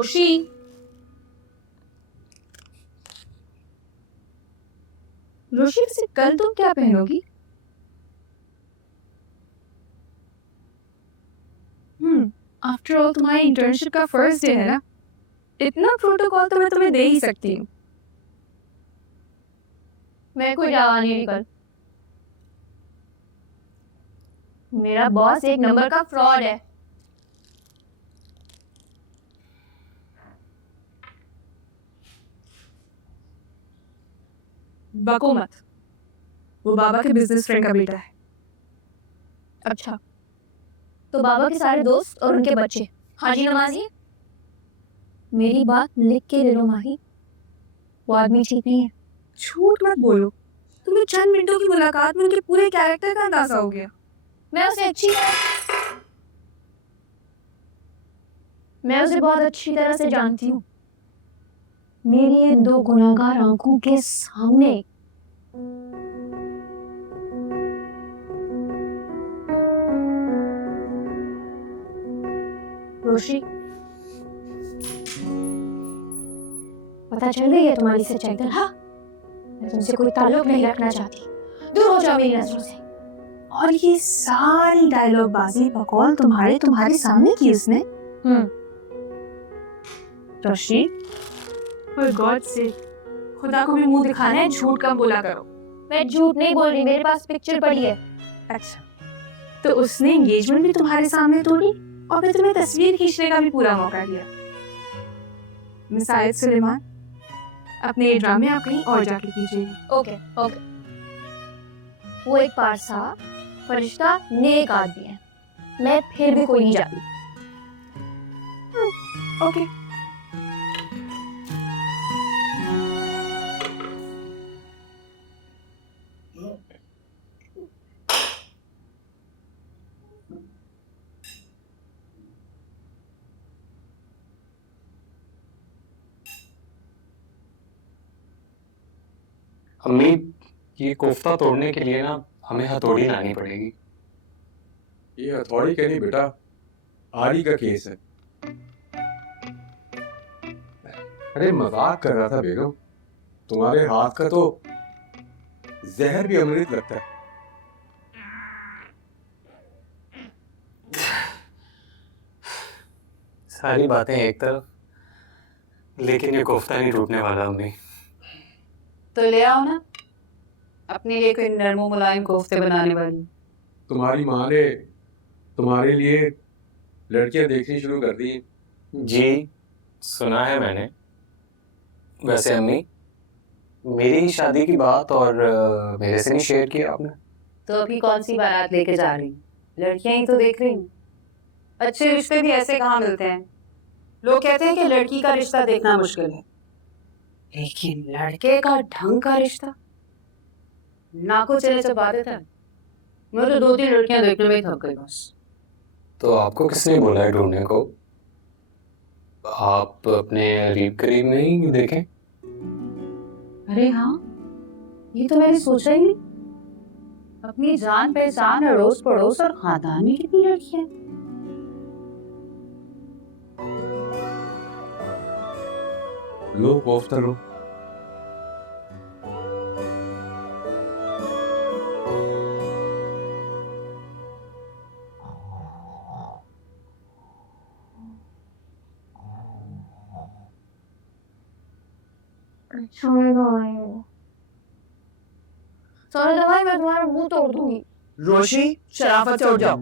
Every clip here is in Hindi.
रोशी, रोशी वैसे कल तुम क्या पहनोगी? आफ्टर ऑल तुम्हारी इंटर्नशिप का फर्स्ट डे है ना, इतना प्रोटोकॉल तो मैं तुम्हें दे ही सकती हूँ। मैं कोई जावा नहीं कल। मेरा बॉस एक नंबर का फ्रॉड है। बको मत, वो बाबा के बिजनेस फ्रेंड का बेटा है। अच्छा, तो बाबा के सारे दोस्त और उनके बच्चे हाजी नमाजी। मेरी बात लिख के ले लो माही, वो आदमी ठीक नहीं है। झूठ मत बोलो, तुम्हें चंद मिनटों की मुलाकात में उनके पूरे कैरेक्टर का अंदाजा हो गया। मैं उसे बहुत अच्छी तरह से जानती हूँ। मेरी ये दो गुनाहगार आंखों के सामने रोशी, पता चल गई है तुम्हारी सच्चाई। हाँ, मैं तुमसे कोई ताल्लुक नहीं रखना चाहती, दूर हो जाओ मेरी नजरों से। और ये सारी डायलॉग बाजी बकौल तुम्हारे सामने की उसने। रोशी, फॉर गॉड से खुदा को भी मुंह दिखाना है, झूठ कम बोला करो। मैं झूठ नहीं बोल रही, मेरे पास पिक्चर पड़ी है। अच्छा, तो उसने एंगेजमेंट भी तुम्हारे सामने तोड़ी और फिर तुम्हें तस्वीर खींचने का भी पूरा मौका दिया। मिस आयत सुलेमान, अपने ये ड्रामे आप कहीं और जाके कीजिए। Okay okay. वो एक पारसा फरिश्ता नेक आदमी है, मैं फिर भी कोई नहीं जाती। ओके। अम्मी, ये कोफ्ता तोड़ने के लिए ना हमें हथौड़ी लानी पड़ेगी। ये हथौड़ी के नहीं बेटा, आरी का केस है। अरे मजाक कर रहा था बेगम, तुम्हारे हाथ का तो जहर भी अमृत लगता है। सारी बातें एक तरफ, लेकिन ये कोफ्ता नहीं टूटने वाला अम्मी। तो ले आओ ना अपने लिए कोई नरमो मुलायम कोफ्ते बनाने वाली। तुम्हारी माँ ने तुम्हारे लिए लड़कियां देखनी शुरू कर दी। जी, सुना है मैंने। वैसे अम्मी, मेरी शादी की बात और मेरे से नहीं शेयर किया आपने। तो अभी कौन सी बारात लेके जा रही? लड़कियां ही तो देख रही हूँ। अच्छे रिश्ते भी ऐसे कहाँ मिलते हैं? लोग कहते हैं कि लड़की का रिश्ता देखना मुश्किल है, लेकिन लड़के का ढंग का रिश्ता नाको चले चबा देता है। मैं तो 2-3 लड़कियां देखने में ही थक गई बस। तो आपको किसने बोला है ढूंढने को? आप अपने करीब करीब में ही देखें। अरे हाँ, ये तो मैंने सोचा ही नहीं। अपनी जान पहचान, अड़ोस पड़ोस और खानदान में कितनी लड़कियां हैं। लो कोफ्ता लो। सोने दवाई मैं तुम्हारा मुंह तोड़ दूंगी। रोशी, शराफत से उठ जाओ।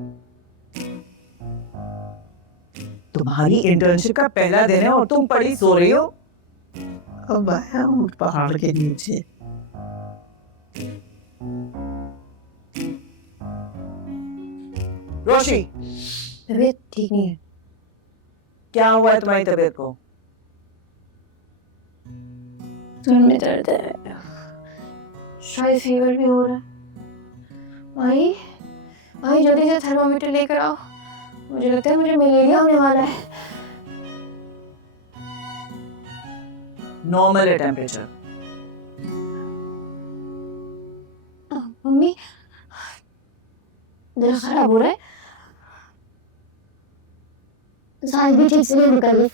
तुम्हारी इंटर्नशिप का पहला दिन है और तुम पड़ी सो रही हो। अब आया हूँ पहाड़ के नीचे। रोशी, तबीयत ठीक नहीं है। क्या हुआ है तुम्हारी तबीयत को? सर में दर्द है, शायद फीवर भी हो रहा है। भाई भाई जल्दी से थर्मामीटर लेकर आओ, मुझे लगता है मुझे मलेरिया होने वाला है। नॉर्मल है टेम्परेचर। मम्मी दिल खराब हो रहा है, सांस भी ठीक से नहीं निकल रही।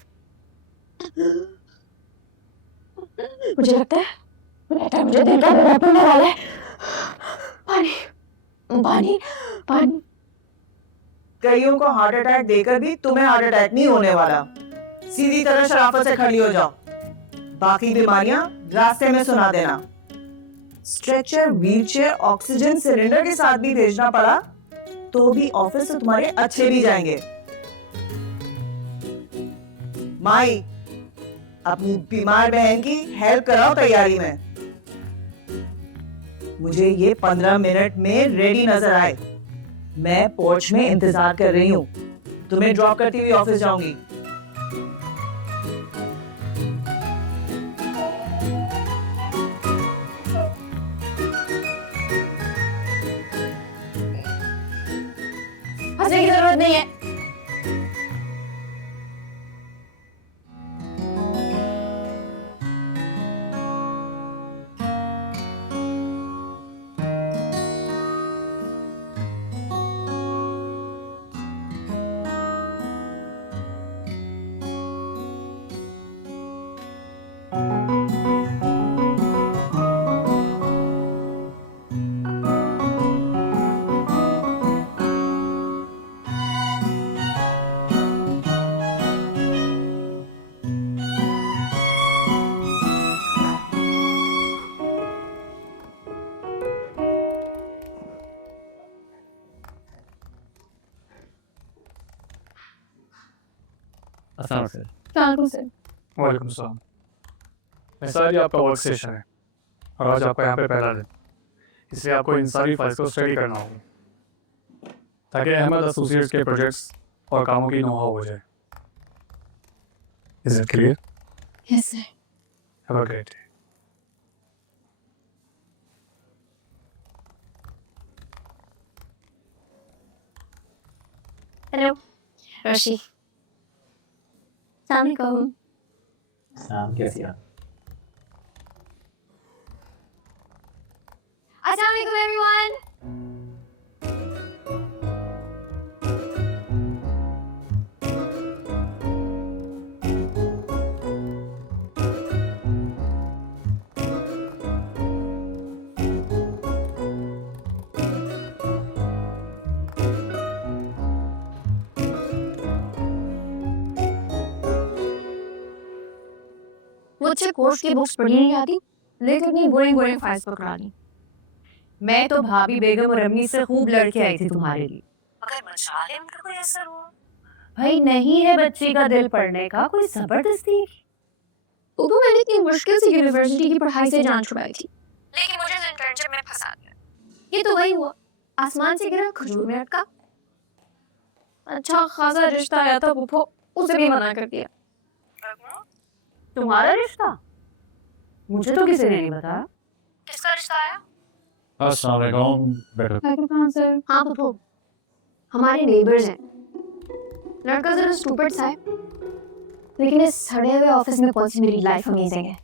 मुझे लगता है मुझे दिल का दौरा पड़ने वाला है। पानी पानी पानी। कईयों को हार्ट अटैक देकर भी तुम्हें हार्ट अटैक नहीं होने वाला। सीधी तरह शराफत से खड़ी हो जाओ, बाकी बीमारियां रास्ते में सुना देना। स्ट्रेचर, व्हीलचेयर, ऑक्सीजन सिलेंडर के साथ भी भेजना पड़ा तो भी ऑफिस से तुम्हारे अच्छे भी जाएंगे। माई, अपनी बीमार बहन की हेल्प कराओ तैयारी में। मुझे ये 15 मिनट में रेडी नजर आए। मैं पोर्च में इंतजार कर रही हूँ। तुम्हें ड्रॉप करती हुई ऑफिस जाऊंगी। हंसने की जरूरत नहीं है। अस्सलाम सर। वालेकुम सर। वालेकुम सलाम। ऐसा ही आपका वर्क स्टेशन है और आज आपका यहाँ पे पहला दिन, इसलिए आपको इन सारी फाइल्स को स्टडी करना होगा ताकि अहमद एसोसिएट्स के प्रोजेक्ट्स और कामों की नो-हाउ हो जाए। Is it clear? Yes sir. Have a great day. Hello Roshi. अस्सलाम वालेकुम। कैसी हैं? अस्सलाम वालेकुम एवरीवन। मुझसे कोर्स की बुक्स पढ़नी नहीं आती, लेकिन इतनी बोरिंग बोरिंग फाइल्स पकड़ा ली। मैं तो भाभी बेगम और अम्मी से खूब लड़के आई थी तुम्हारे लिए, मगर मशाले उनका कोई असर हुआ? भाई नहीं है बच्ची का दिल पढ़ने का, कोई जबरदस्ती। वो मैंने इतनी मुश्किल से यूनिवर्सिटी की पढ़ाई से जान छुड़ाई थी, लेकिन मुझे इंटर्नशिप में फंसा दिया। ये तो वही हुआ, आसमान से गिरा खजूर में अटका। अच्छा खासा रिश्ता आया था फूफो, उसे भी मना कर दिया। तुम्हारा रिश्ता? मुझे तो किसी ने नहीं बताया। किसका रिश्ता आया? अस्सलाम वालेकुम। वालेकुम सर। हाँ पप्पू, हमारे नेबर्स हैं। लड़का जरा स्टूपिड सा है, लेकिन इस सड़े हुए ऑफिस में कौन सी मेरी लाइफ अमेजिंग है।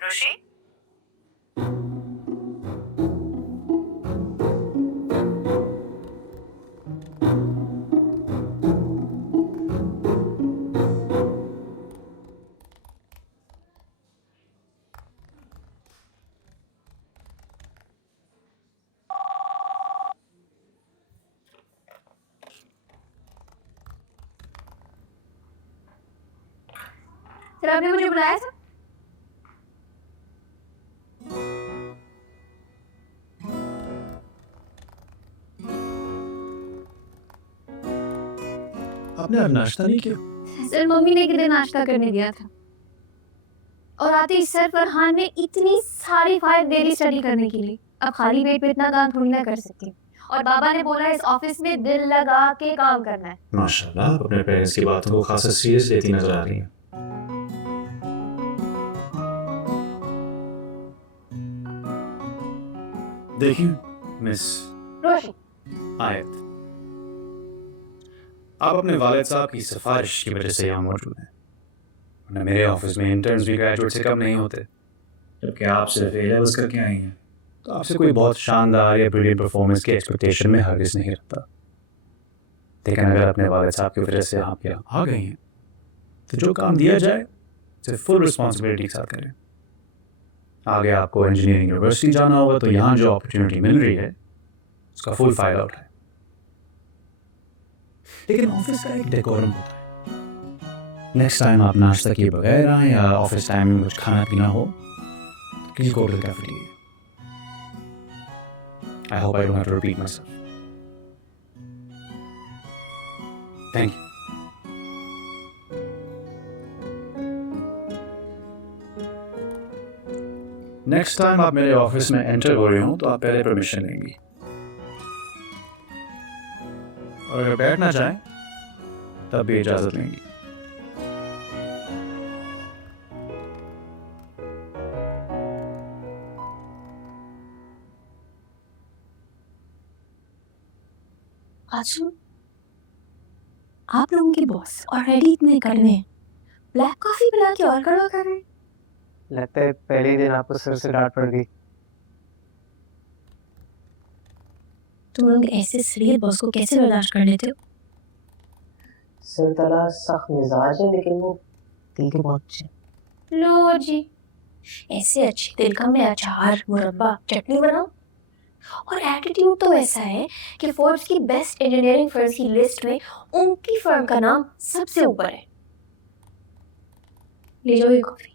रोशी, सर आपने मुझे बुलाया था? आपने आज नाश्ता नहीं किया? सर मम्मी ने किधर नाश्ता करने दिया था, और आते ही सर फरहान ने इतनी सारी फाइल दे दी स्टडी करने के लिए। अब खाली पेट पे इतना काम थोड़ी ना कर सकती, और बाबा ने बोला इस ऑफिस में दिल लगा के काम करना है। माशाल्लाह, आप अपने पेरेंट्स की बातों को खासा सीरियस लेती नजर आ रही हैं। देखिए मिस रोशी, आयत, आप अपने वालिद साहब की सिफारिश की वजह से यहाँ मौजूद हैं, वरना मेरे ऑफिस में इंटर्न्स भी ग्रेजुएट से कम नहीं होते। जबकि आप सिर्फ ए लेवल्स करके आई हैं, तो आपसे कोई बहुत शानदार या ब्रिलियंट परफॉर्मेंस की एक्सपेक्टेशन में हरगिज़ नहीं रखता। लेकिन अगर अपने वालिद साहब की वजह से आप यहाँ आ गई हैं तो जो काम दिया जाए उसे फुल रिस्पॉन्सिबिलिटी के साथ करें। आगे आपको इंजीनियरिंग यूनिवर्सिटी जाना होगा तो यहाँ जो अपॉर्चुनिटी मिल रही है उसका फुल फायदा उठाएं। लेकिन ऑफिस का एक डेकोरम होता है। नेक्स्ट टाइम आप नाश्ता किए बगैर आए या ऑफिस टाइम में कुछ खाना पीना हो तो please go to the cafeteria. I hope I don't have to repeat myself. Thank you. Next time आप मेरे ऑफिस में एंटर हो रहे हो तो आप पहले परमिशन लेंगी, और अगर बैठना चाहें तब भी इजाजत लेंगी। आजू, आप लोगों के बॉस ऑलरेडी इतने कड़वे हैं, ब्लैक कॉफी पिला के और कड़वा कर रहे हैं। लगता है पहले ही दिन आपको सर से डांट पड़ गई। तुम लोग ऐसे सीरियल बॉस को कैसे बर्दाश्त कर लेते हो? सरतला सख्त मिजाज है लेकिन वो दिल के बहुत अच्छे। लो जी, ऐसे अच्छे दिल का में अचार, मुरब्बा, चटनी बनाओ। और एटीट्यूड तो ऐसा है कि फोर्ब्स की बेस्ट इंजीनियरिंग फर्म्स की लिस्ट में उनकी फर्म का नाम सबसे ऊपर है। ले जाओ ये कॉफी।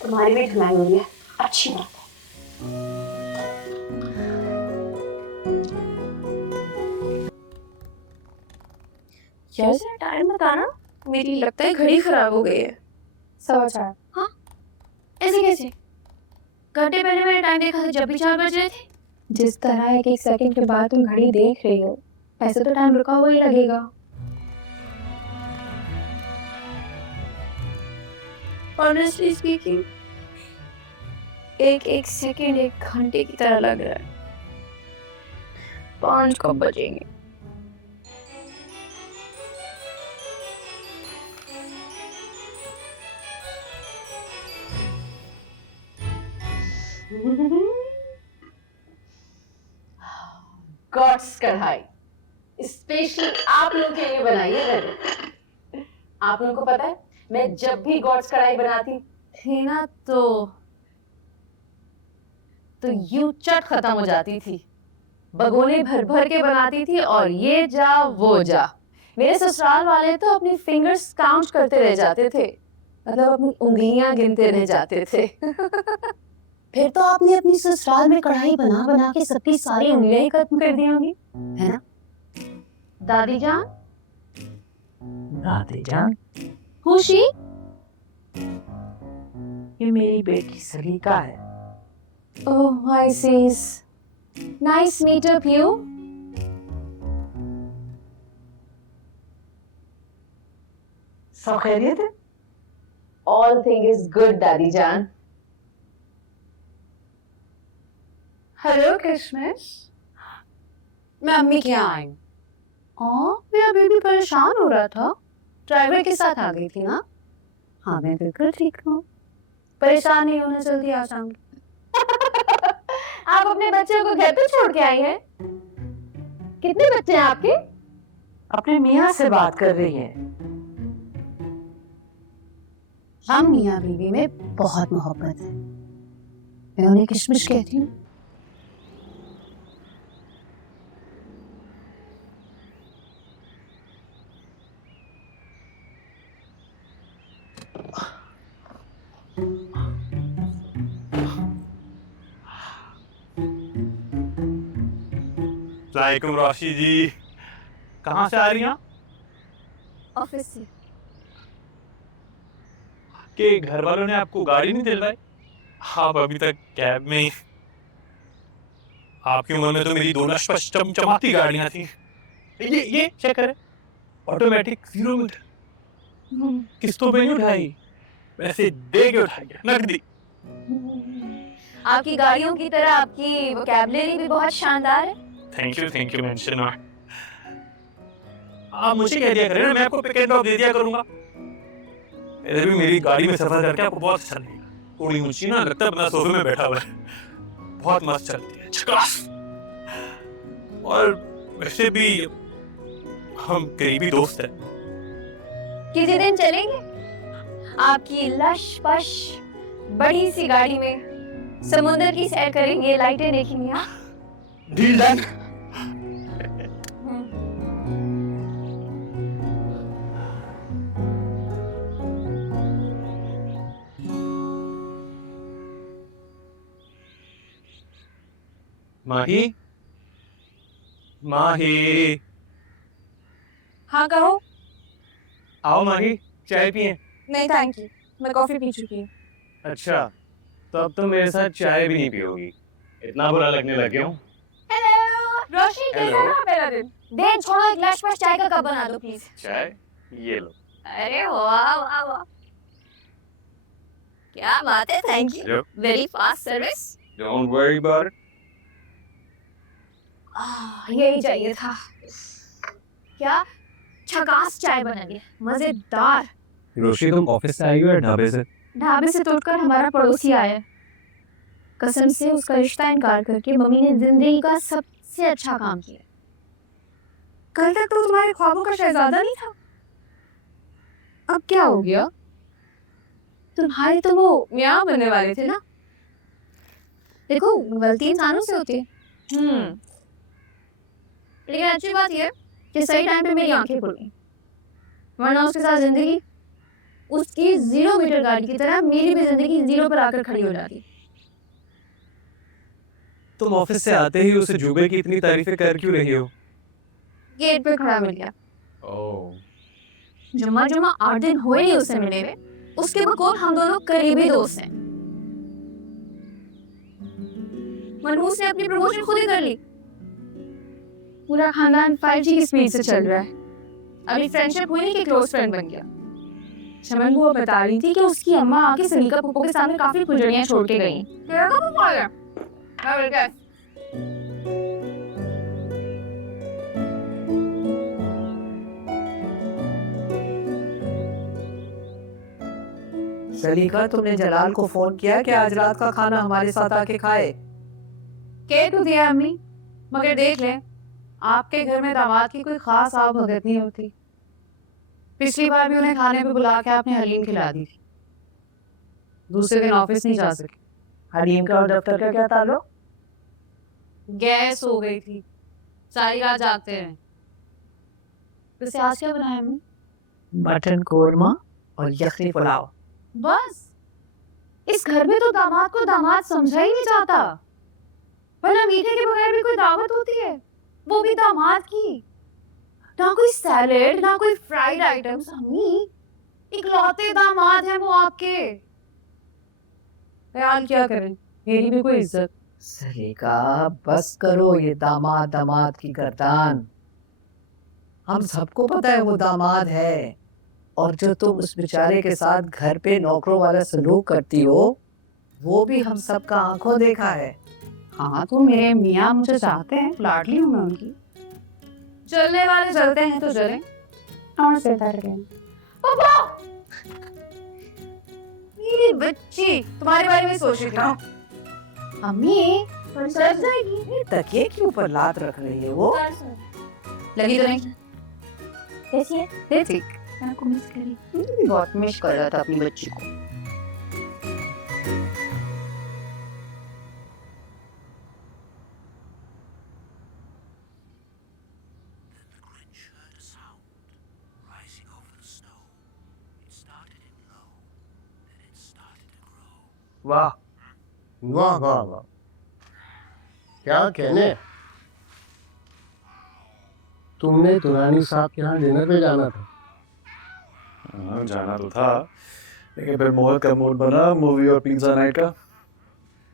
तुम्हारी भी ढलाई हुई है, अच्छी बात है। यार जरा टाइम बताना, मेरी लगता है घड़ी खराब हो गई है। 4:15। हाँ, ऐसे कैसे? घंटे पहले मैंने टाइम देखा था जब भी 4 बज रहे थे। जिस तरह एक एक सेकंड के बाद तुम घड़ी देख रही हो, ऐसे तो टाइम रुका हुआ ही लगेगा। Honestly speaking, एक एक सेकंड एक घंटे की तरह लग रहा है। 5 कब बजेंगे? गॉड्स कढ़ाई स्पेशली आप लोगों के लिए बनाई है मैंने। आप लोगों को पता है मैं जब भी गॉड्स कढ़ाई बनाती थी ना तो यूं चट खत्म हो जाती थी। भगोने भर भर के बनाती थी और ये जा वो जा। मेरे ससुराल वाले तो अपनी फिंगर्स काउंट करते रह जाते थे, मतलब अपनी उंगलियां गिनते रह जाते थे। फिर तो आपने अपनी ससुराल में कढ़ाई बना बना के सबकी सारी उंगलियां ही खत्म कर दी होंगी, है ना? दादी जान, दादी जान, खुशी, ये मेरी बेटी सलीका है। ओह आई सीस, नाइस मीट अप यू। सब खैरियत है? ऑल थिंग इज गुड दादी जान। हेलो किशमिश, मैं अम्मी के यहाँ आई। मेरा बेबी परेशान हो रहा था, ड्राइवर के साथ आ गई थी ना। हाँ मैं बिल्कुल ठीक हूँ, परेशान नहीं होना, जल्दी आ जाऊंगी। आप अपने बच्चों को घर पे छोड़ के आई हैं? कितने बच्चे हैं आपके? अपने मियाँ से बात कर रही है। हम मियाँ बीवी में बहुत मोहब्बत है, मैं उन्हें किशमिश कहती हूँ। वालेकुम रोशी जी, कहाँ से आ रही हैं? ऑफिस से। कि घर वालों ने आपको गाड़ी नहीं दिलवाई? आप अभी तक कैब में ही। आपकी उम्र में तो मेरी 2 नशपश चमचमाती गाड़ियां थी। ये चेक करें, ऑटोमेटिक 0 मीटर, किस्तों पे नहीं उठाई, वैसे दे के उठाई, नकदी। आपकी गाड़ियों की तरह आपकी वोकैबुलरी भी बहुत शानदार है। Thank you mention. आप मुझे कह दिया करें ना, मैं आपको पिक एंड ड्रॉप दे दिया करूंगा। इधर भी मेरी गाड़ी में सफर करके आपको बहुत अच्छा लगेगा। थोड़ी ऊंची ना, लगता है अपना सोफे में बैठा हुआ है। बहुत मस्त चलती है, झकास। और वैसे भी हम करीबी दोस्त हैं। किसी दिन चलेंगे आपकी लश पश बड़ी सी गाड़ी में, समुद्र की सैर करेंगे, लाइटें देखेंगे। हाँ, डील डन। माही, माही, हाँ कहो। आओ माही, चाय पिए। नहीं थैंक यू, मैं कॉफी पी चुकी हूँ। अच्छा, तो अब तो मेरे साथ चाय भी नहीं पियोगी। इतना बुरा लगने लग गया हूँ। हेलो रोशनी, कैसा रहा मेरा दिन? दिन छोड़ो, एक ग्लास पर चाय का कप बना दो प्लीज। चाय ये लो। अरे वाह वाह वाह, क्या बात है, thank you, Yep. Very fast service. Don't worry about it. यही चाहिए था। क्या झकास चाय बना दी, मजेदार। रोशी, तुम ऑफिस से आई हो या ढाबे से? ढाबे से तोड़कर हमारा पड़ोसी आया, कसम से उसका रिश्ता इनकार करके मम्मी ने जिंदगी का सबसे अच्छा काम किया। कल तक तो तुम्हारे ख्वाबों का शहजादा नहीं था, अब क्या हो गया? तुम्हारे तो वो मियाँ बनने वाले थे ना। देखो, गलती इंसानों से होती है। लेकिन अच्छी बात यह है कि सही टाइम पे मेरी आंखें खुल गई, वरना उसके साथ जिंदगी उसकी 0 मीटर गाड़ी की तरह मेरी भी जिंदगी 0 पर आकर खड़ी हो जाती। तुम ऑफिस से आते ही उसे जुबे की इतनी तारीफें कर क्यों रही हो? गेट पे खड़ा मिल गया। ओह, जुम्मा 8 दिन हुए नहीं उससे मिले हुए, उसके बकौल हम दोनों करीबी दोस्त हैं। मनहूस ने अपनी प्रमोशन खुद ही कर ली, पूरा खानदान 5G की स्पीड से चल रहा है। अभी फ्रेंडशिप हुई नहीं कि क्लोज फ्रेंड बन गया। शमन बुआ बता रही थी कि उसकी अम्मा आके सलीका पुप्पो के सामने काफी फुलझड़ियां छोड़ के गई। तेरा कब हुआ है? क्या बोल रहा है? सलीका, तुमने जलाल को फोन किया कि आज रात का खाना हमारे साथ आके खाए? कह तो दिया अम्मी, मगर देख ले, आपके घर में दामाद की कोई खास आव भगत नहीं होती। पिछली बार भी उन्हें खाने पे बुला के आपने हलीम खिला दी थी, दूसरे दिन ऑफिस नहीं जा सके। हलीम का और दफ्तर का क्या ताल्लुक? गैस हो गई थी, सारी रात जागते रहे। वैसे आज क्या बनाया अम्मी? मटन कोरमा और यखनी पुलाव। बस, इस घर में तो दामाद को दामाद समझा ही नहीं जाता, वरना मीठे के बगैर भी कोई दावत होती है, वो भी दामाद की। ना कोई सैलेड, ना कोई फ्राइड आइटम्स। अम्मी, इकलौते दामाद हैं वो आपके, ख्याल क्या करें, मेरी भी कोई इज्जत। सलीका, बस करो ये दामाद दामाद की गर्दान। हम सबको पता है वो दामाद है, और जो तुम उस बेचारे के साथ घर पे नौकरों वाला सलूक करती हो, वो भी हम सबका आंखों देखा है। हाँ तो मेरे मियाँ मुझे चाहते हैं, लाडली हूँ मैं उनकी। चलने वाले चलते हैं तो चलें। और से पापा, मेरी बच्ची तुम्हारे बारे में सोच रही थी। अम्मी सर जाएगी। ये तकिए के ऊपर लात रख रही है वो। लगी तो नहीं? कैसी है? ये ठीक, मैं आपको मिस कर रही। बहुत मिस कर रहा था अपनी बच्ची को। वाह वाह वाह वाह, क्या कहने। तुमने दुरानी साहब के यहाँ डिनर पे जाना था? हाँ, जाना तो था, लेकिन फिर मोहत का मूड बना मूवी और पिज्जा नाइट का,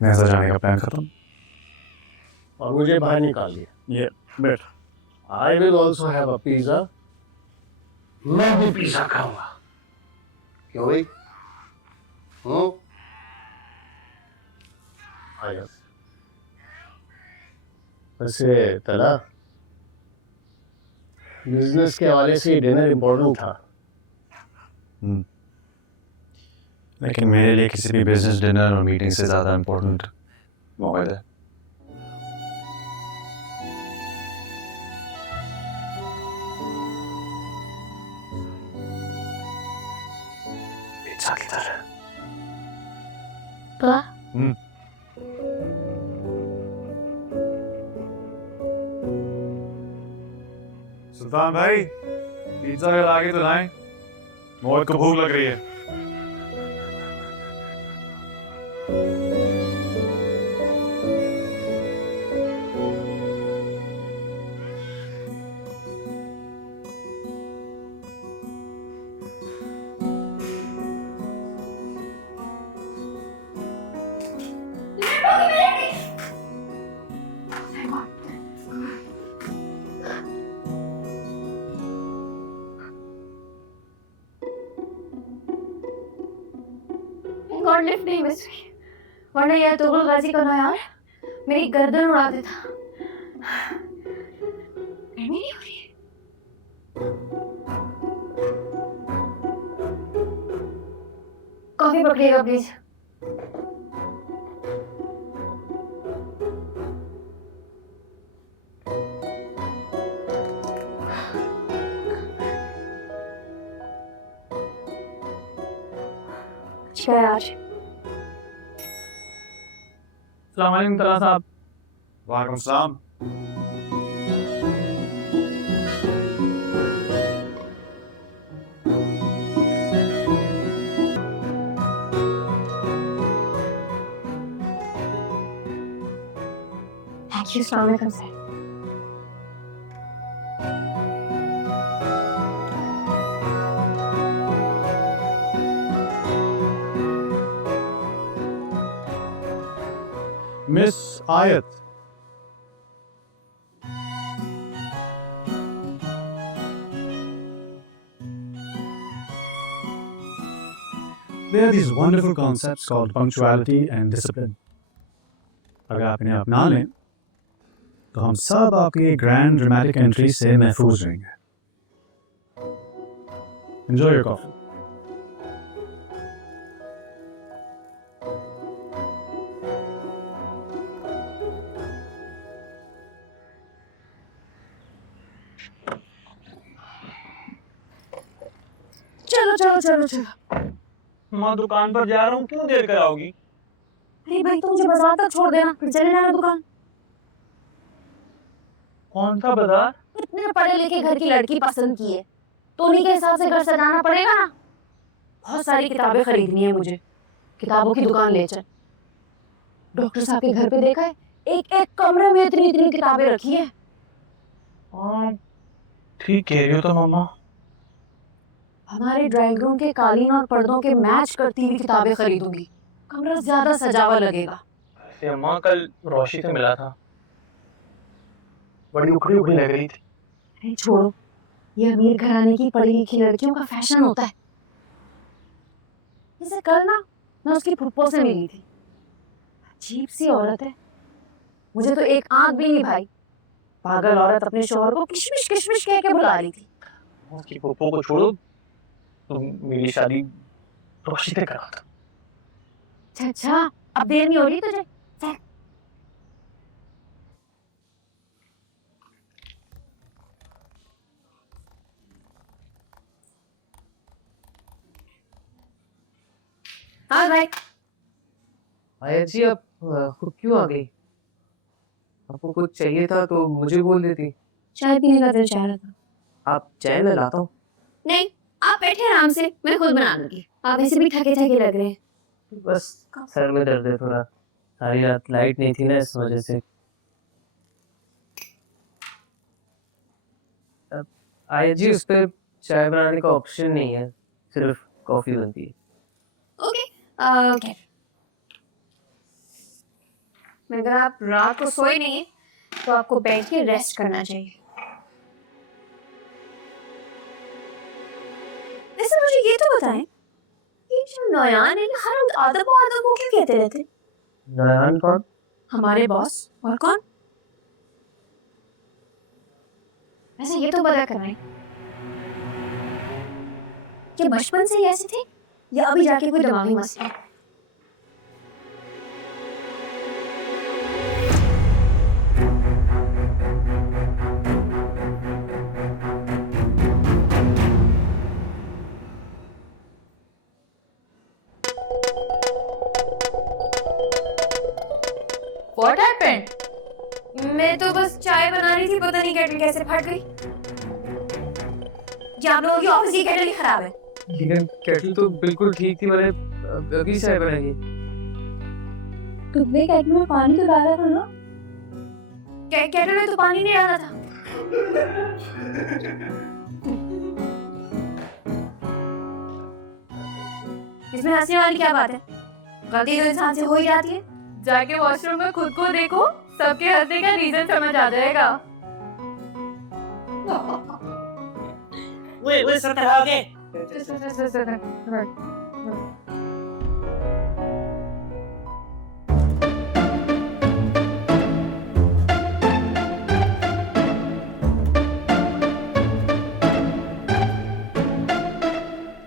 ऐसा जाने का प्लान खत्म। और मुझे बाहर निकाल दिया। ये बैठ। I will also have a pizza. मैं भी पिज्जा खाऊंगा। क्यों भाई? आया। वैसे तला बिजनेस के हवाले से डिनर इम्पोर्टेंट था। लेकिन मेरे लिए किसी भी बिजनेस डिनर और मीटिंग से ज़्यादा इम्पोर्टेंट मोबाइल है। पिज्जा की तरह। का सुल्तान भाई, पिज्जा के आगे तो लाएं, बहुत को भूख लग रही है। गॉड लिफ्ट नहीं मिस रही, वरना यह तुगल गाजी का ना यार मेरी गर्दन उड़ा देता। गर्मी नहीं हो रही है? कॉफी पकड़िएगा प्लीज। अच्छा यार। अस्सलाम वालेकुम तला साहब। वालेकुम सलाम। Thank you. अस्सलाम वालेकुम sir. Miss Ayat, there are these wonderful concepts called punctuality and discipline. अगर आप इन्हें अपना लें तो हम सब आपकी ग्रैंड ड्रामेटिक एंट्री से महफूज रहेंगे। Enjoy your coffee. चलो चलो चलो चलो। मैं दुकान पर जा रहा हूँ, क्यों देर कराओगी? अरे भाई तुम मुझे बाजार तक छोड़ देना, फिर चले जाना दुकान। कौन सा बाजार? इतने पढ़े लिखे घर की लड़की पसंद की है तो उन्हीं के हिसाब से घर सजाना पड़ेगा ना। बहुत सारी किताबें खरीदनी है मुझे, किताबों की दुकान ले चल। डॉक्टर साहब के घर पे देखा है, एक एक कमरे में इतनी इतनी किताबें रखी है। हाँ ठीक कह रही हो तो मम्मा। हमारे ड्राइंग रूम के कालीन और पर्दों के मैच करती हुई किताबें खरीदूंगी, कमरा ज्यादा सजावा लगेगा। वैसे अम्मा कल रोशी से मिला था, बड़ी उखड़ी उखड़ी लग रही थी। अरे छोड़ो, ये अमीर घराने की पढ़ी लिखी लड़कियों का फैशन होता है। जैसे कल ना मैं उसकी फुप्पो से मिली थी, अजीब सी औरत है, मुझे तो एक आंख भी नहीं भाई। पागल औरत अपने शौहर को किशमिश किशमिश कह के बुला रही थी। उसकी पप्पो को छोड़ो, तो मेरी शादी रोशी से करा था। अच्छा अच्छा, अब देर नहीं हो रही तुझे? चल। हाँ भाई। आया जी, आप खुद क्यों आ गई? आपको कुछ चाहिए था तो मुझे बोल देती। चाय पीने का दिल चाह रहा था। आप चाय मैं लाता हूँ। नहीं, आप बैठे आराम से, मैं खुद बना लूंगी। आप वैसे भी थके थके लग रहे हैं। बस सर में दर्द है थोड़ा, सारी रात लाइट नहीं थी ना, इस वजह से। आया जी, उस पर चाय बनाने का ऑप्शन नहीं है, सिर्फ कॉफी बनती है। Okay okay. अगर आप रात को सोए नहीं है तो आपको बैठ के रेस्ट करना चाहिए। वैसे मुझे ये तो बताएं, ये जो नयान है, हर वक्त आदम को क्यों कहते रहते? नयन कौन? हमारे बॉस। और कौन? वैसे ये तो पता कर रहे हैं कि बचपन से ही ऐसे थे या अभी जाके कोई दिमागी मसला? What happened? मैं तो बस चाय बना रही थी, पता नहीं केटल कैसे फट गई। क्या आप लोगों की ऑफिस की केटल ही खराब है? लेकिन केटल तो बिल्कुल ठीक थी, मैंने अभी चाय बनाई। तुमने केटल में पानी तो डाला था ना? केटल में तो पानी नहीं डाला था। इसमें हंसने वाली क्या बात है? गलती तो इंसान से हो ही जाती है। जाके वॉशरूम में खुद को देखो, सबके हंसने का रीजन समझ आ जाएगा। वो सर आगे। सर